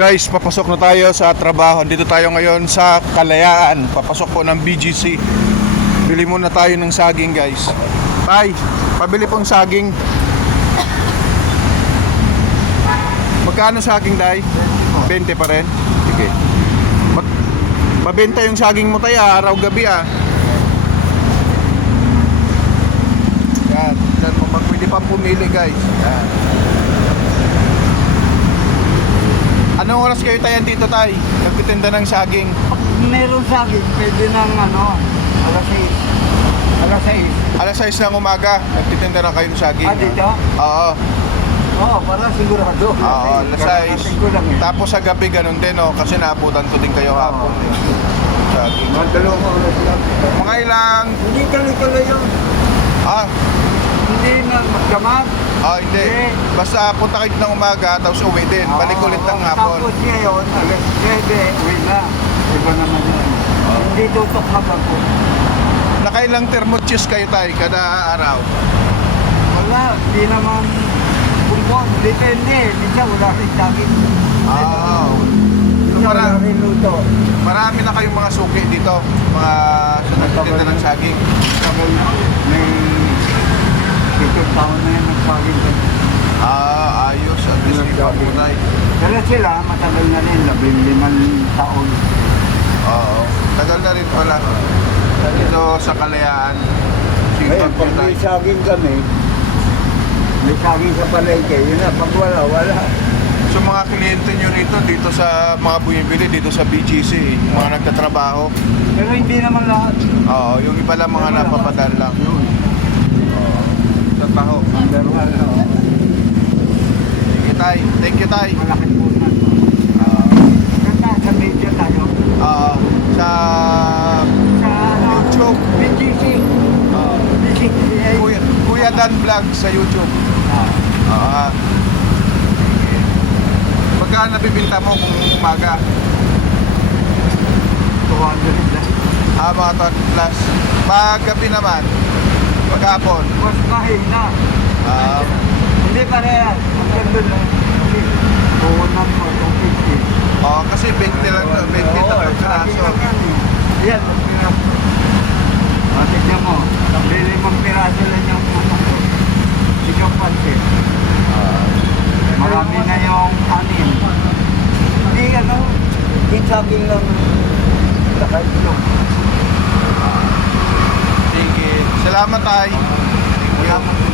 Guys, papasok na tayo sa trabaho. Dito tayo ngayon sa Kalayaan. Papasok po ng BGC. Bili muna tayo ng saging, guys. Tay, pabili pong saging. Magkano saging, Tay? 20 pa rin? Sige. Mag mabenta yung saging mo, Tay, ah, araw-gabi, ah. Yan. Yan mo, mag pwede pang pumili, guys. Yan. Anong oras kayo tayo dito, Tay? Nagtitinda ng saging. Meron sa akin, pwede ng ano, alas 6. Alas 6. Alas 6 ng umaga, nagtitinda na kayo ng saging. Ah, dito? Oo. Oo, para sigurado. Oo, alas 6. Ko lang eh. Tapos sa gabi ganun din, oh, kasi naabutan ko din kayo hapon. eh. Saging. Mga dalawang oras lang. Mga ilang, Hindi kali-kali yun. ah, Hindi na magdamag. Ah, hindi. Hindi. Basta punta kayo ng umaga, tapos uwi din. Balik Oo, ulit ng hapon. Tapos ngayon, alas 7, uwi na. Iba naman yun. Hindi tutok na bangko. Nakailang thermochis kayo tayo kada araw. Wala, hindi naman bumbon. Depende. Minsan wala rin saging. Ah, Minsan wala rin luto. marami na kayong mga suki dito. Mga nagtitinda ng saging. Sabi, may pitong taon na yan nagsaging kami. Ah, ayos. At least may papunay. Pero sila, matagal na rin, labing limang taon. Oo. Tagal na rin pala. Dito sa Kalayaan. Ngayon, pag may saging kami, may saging sa palengke, yun na, pag wala, wala. So mga kliyente nyo rito, dito sa mga bumibili, dito sa BGC, yung mga nagtatrabaho. Pero hindi naman lahat. Oo, yung iba lang mga napapadal lang. Yun. Sa taho. Number one, oh. Sige tay. Thank you tay. malaking punan. Oo. Ganda, sa media tayo. Oo. sa Sa ano, YouTube. BGC. Oo. BGC. Kuya, Kuya Dan Vlog sa YouTube. Oo. Sige. Pagka nabibinta mo kung umaga, 200 lang. ah, mga 20 plus. Pag gabi naman, maghapon. Mas mahina. Ah, Hindi parehas. Ang ganda lang. Puhunan mo, 250. oh, kasi 20 lang, 20 na Oo, lang yan piraso. Ah, tignan mo. Bili mong piraso lang yung ano ko. Ikaw pansin. Marami na yung anin. Hindi ano, yung saging lang sa kaitlog. Salamat, Tay. Salamat.